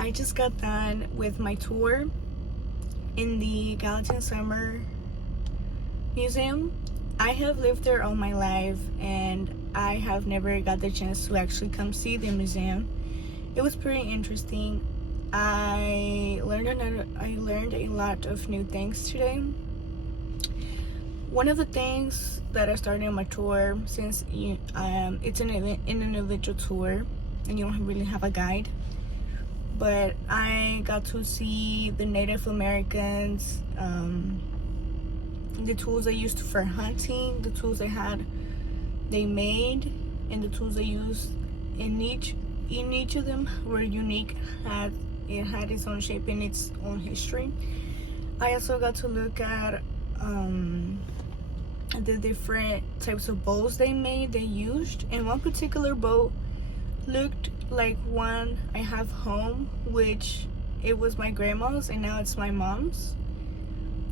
I just got done with my tour in the Gallatin Summer Museum. I have lived there all my life and I have never got the chance to actually come see the museum. It was pretty interesting. I learned a lot of new things today. One of the things that I started on my tour, since it's an individual tour and you don't really have a guide, but I got to see the Native Americans, the tools they used for hunting, the tools they made, and the tools they used in each of them were unique. It had its own shape and its own history. I also got to look at the different types of bows they used, and one particular bow looked like one I have home, which it was my grandma's and now it's my mom's,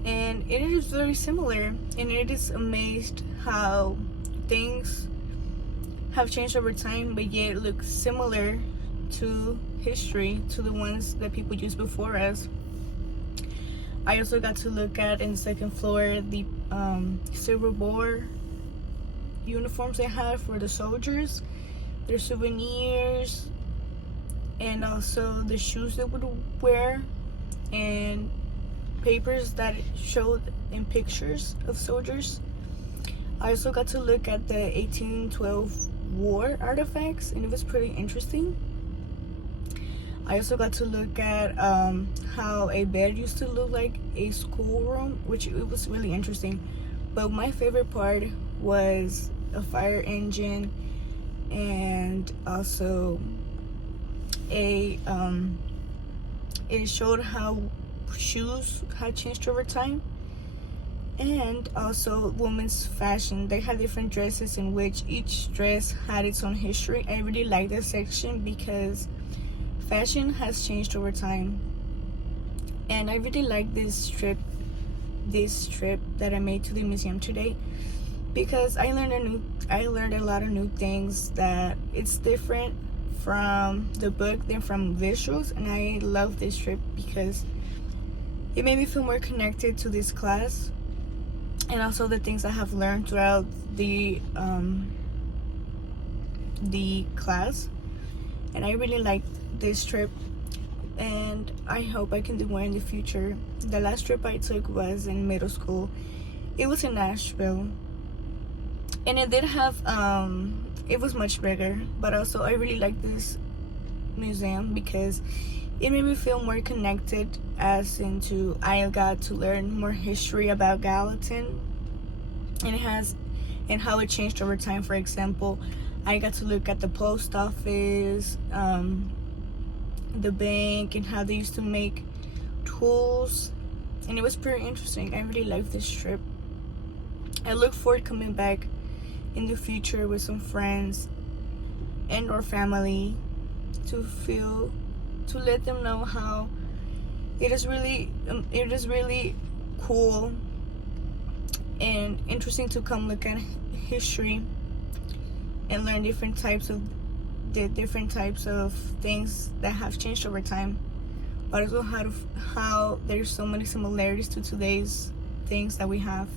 and it is very similar, and it is amazed how things have changed over time but yet look similar to history, to the ones that people used before us. I also got to look at, in the second floor, the Civil War uniforms they had for the soldiers, their souvenirs, and also the shoes they would wear, and papers that showed in pictures of soldiers. I also got to look at the 1812 war artifacts, and it was pretty interesting. I also got to look at how a bed used to look like a schoolroom, which it was really interesting. But my favorite part was a fire engine, and also it showed how shoes had changed over time, and also women's fashion. They had different dresses in which each dress had its own history. I really like this section because fashion has changed over time, and I really like this trip that I made to the museum today, because I learned a lot of new things that it's different from the book than from visuals, and I love this trip because it made me feel more connected to this class and also the things I have learned throughout the class, and I really liked this trip, and I hope I can do more in the future. The last trip I took was in middle school. It was in Nashville, and it did have it was much bigger, but also I really like this museum because it made me feel more connected, as into I got to learn more history about Gallatin and how it changed over time. For example, I got to look at the post office, the bank, and how they used to make tools, and it was pretty interesting. I really liked this trip. I look forward to coming back in the future with some friends and or family to let them know how it is really cool and interesting to come look at history and learn different types of things that have changed over time, but also how there's so many similarities to today's things that we have.